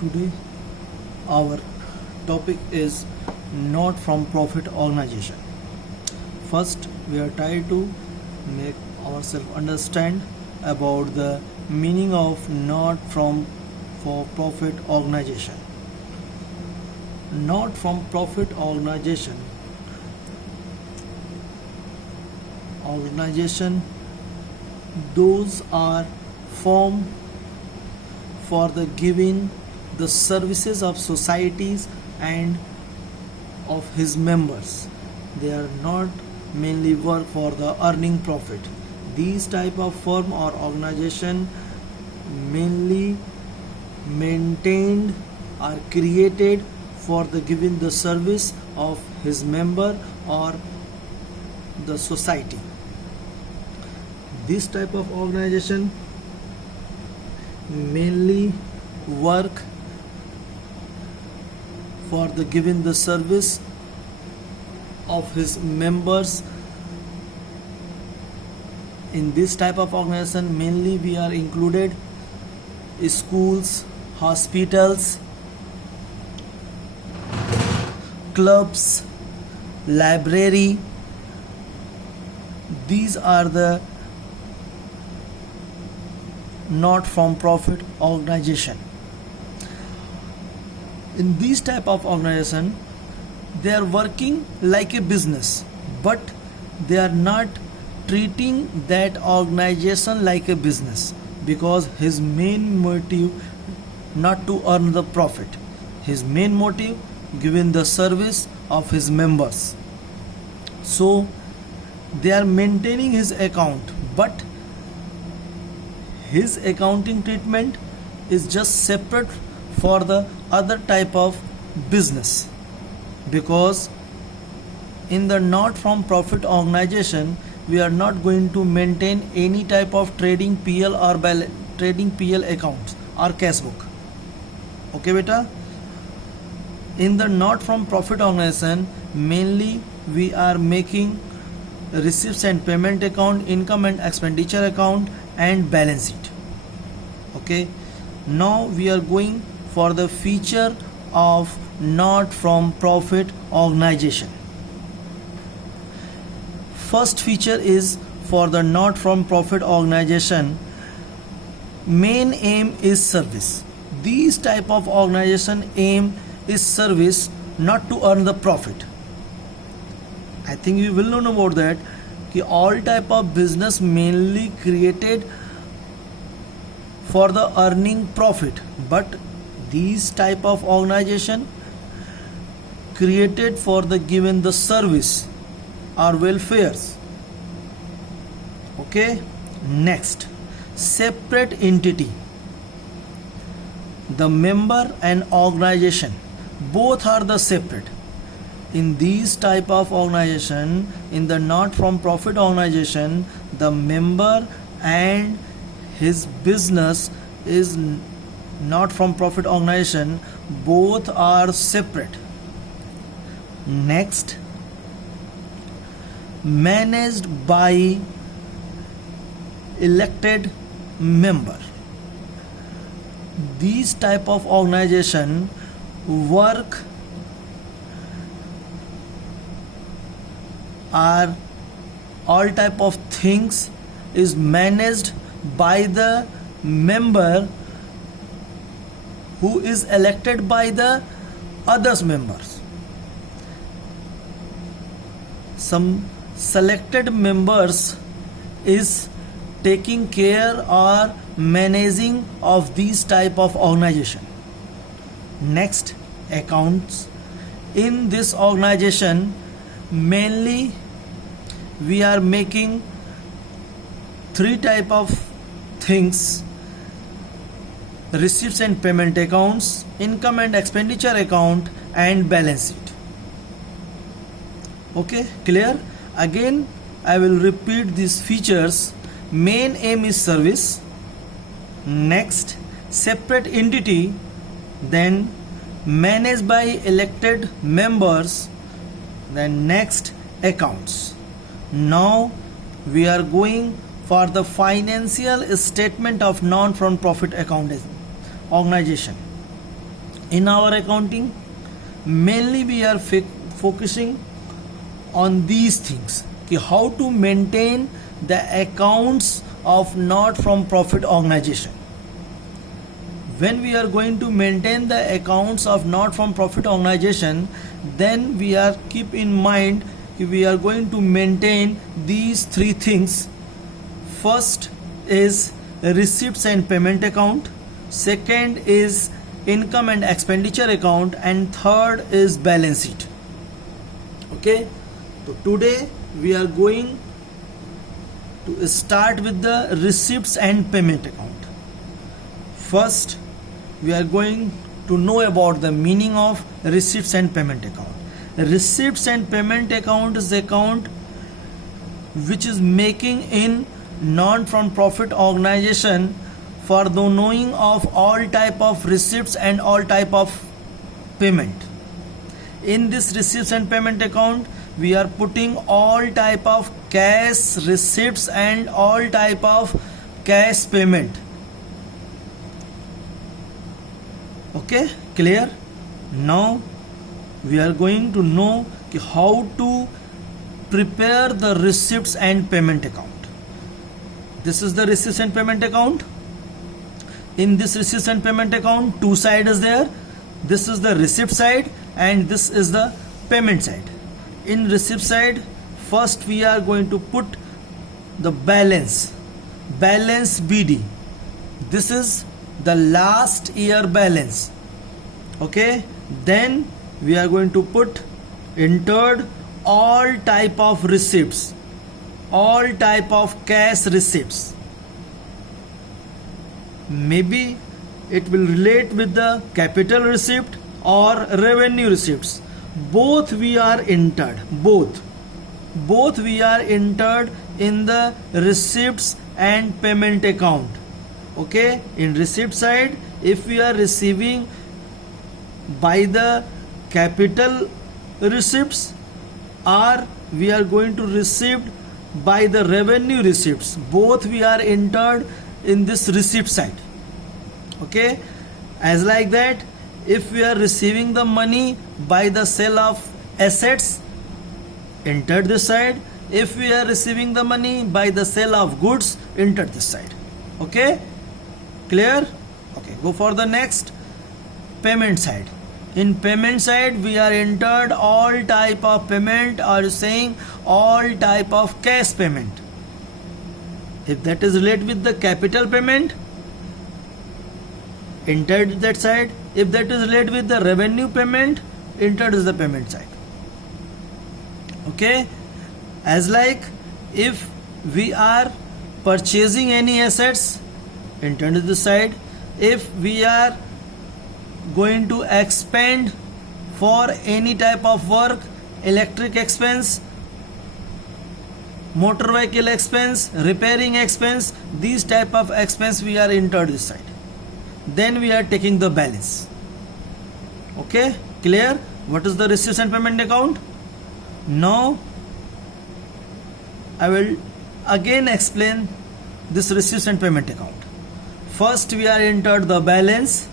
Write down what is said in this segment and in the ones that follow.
Today our topic is not from profit organization. First, we are trying to make ourselves understand about the meaning of not from for profit organization. Not from profit organization, those are formed for the giving the services of societies and of his members. They are not mainly work for the earning profit. These type of firm or organization mainly maintained or created for the giving the service of his member or the society. This type of organization mainly work for the giving the service of his members. In this type of organization mainly we are included schools, hospitals, clubs, library. These are the not from profit organization. In this type of organization they are working like a business, but they are not treating that organization like a business, because his main motive not to earn the profit. His main motive giving the service of his members. So they are maintaining his account, but his accounting treatment is just separate for the other type of business, because in the not from profit organization we are not going to maintain any type of trading PL or trading PL accounts or cash book. Okay beta, in the not from profit organization mainly we are making receipts and payment account, income and expenditure account and balance sheet. Okay, now we are going for the feature of not from profit organization. First feature is for the not from profit organization, main aim is service. These type of organization aim is service, not to earn the profit. I think you will know about that कि all type of business mainly created for the earning profit, but these type of organization created for the given the service or welfares. Okay, next, separate entity. The member and organization both are the separate. In these type of organization, in the not from profit organization, the member and his business is not from profit organization, both are separate. Next, managed by elected member. These type of organization work are all type of things is managed by the member who is elected by the others members. Some selected members is taking care or managing of these type of organization. Next, accounts. In this organization mainly we are making three type of things: receipts and payment accounts, income and expenditure account and balance sheet. Okay, clear? Again I will repeat these features. Main aim is service, next separate entity, then managed by elected members, then next accounts. Now we are going for the financial statement of non-profit account organization. In our accounting, mainly we are focusing on these things, how to maintain the accounts of not from profit organization. When we are going to maintain the accounts of not from profit organization, then we are keep in mind we are going to maintain these three things. First is receipts and payment account, second is income and expenditure account, and third is balance sheet. Okay, so today we are going to start with the receipts and payment account. First, we are going to know about the meaning of receipts and payment account. Receipts and payment account is the account which is making in non-from-profit organization for the knowing of all type of receipts and all type of payment. In this receipts and payment account, we are putting all type of cash receipts and all type of cash payment. Okay, clear? Now we are going to know how to prepare the receipts and payment account. This is the receipts and payment account. In this receipts and payment account, two sides is there. This is the receipt side and this is the payment side. In receipt side, first we are going to put the balance BD. This is the last year balance. Okay, then we are going to put entered all type of receipts, all type of cash receipts. Maybe it will relate with the capital receipt or revenue receipts. Both we are entered, both we are entered in the receipts and payment account. Okay, in receipt side, if we are receiving by the capital receipts or we are going to receive by the revenue receipts, both we are entered in this receipt side. Okay, as like that, if we are receiving the money by the sale of assets, entered this side. If we are receiving the money by the sale of goods, entered this side. Okay, clear? Okay, go for the next, payment side. In payment side, we are entered all type of payment or saying all type of cash payment. If that is related with the capital payment, entered that side. If that is related with the revenue payment, entered is the payment side. Okay, as like if we are purchasing any assets, entered is the side. If we are going to expend for any type of work, electric expense, motor vehicle expense, repairing expense, these type of expense we are entered this side. Then we are taking the balance. Okay, clear? What is the receipts and payment account? Now I will again explain this receipts and payment account. First we are entered the balance,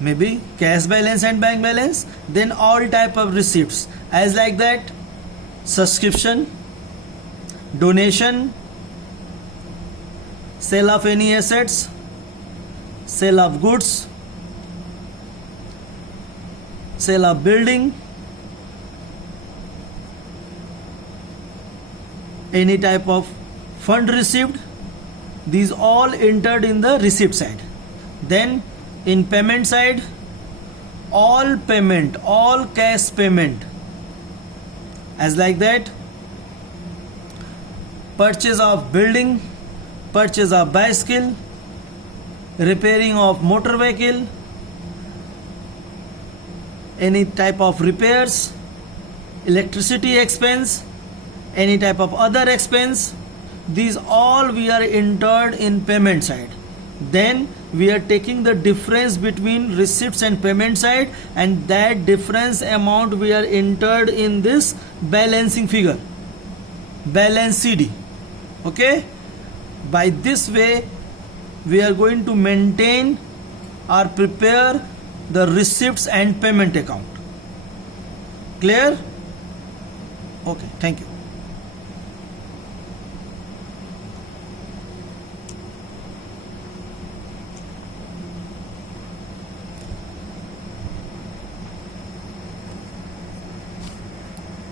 maybe cash balance and bank balance, then all type of receipts as like that, subscription, donation, sale of any assets, sale of goods, sale of building, any type of fund received, these all entered in the receipt side. Then in payment side, all payment, all cash payment as like that, purchase of building, purchase of bicycle, repairing of motor vehicle, any type of repairs, electricity expense, any type of other expense, these all we are entered in payment side. Then we are taking the difference between receipts and payment side, and that difference amount we are entered in this balancing figure, balance CD. Okay, by this way we are going to maintain or prepare the receipts and payment account. Clear? Okay, thank you.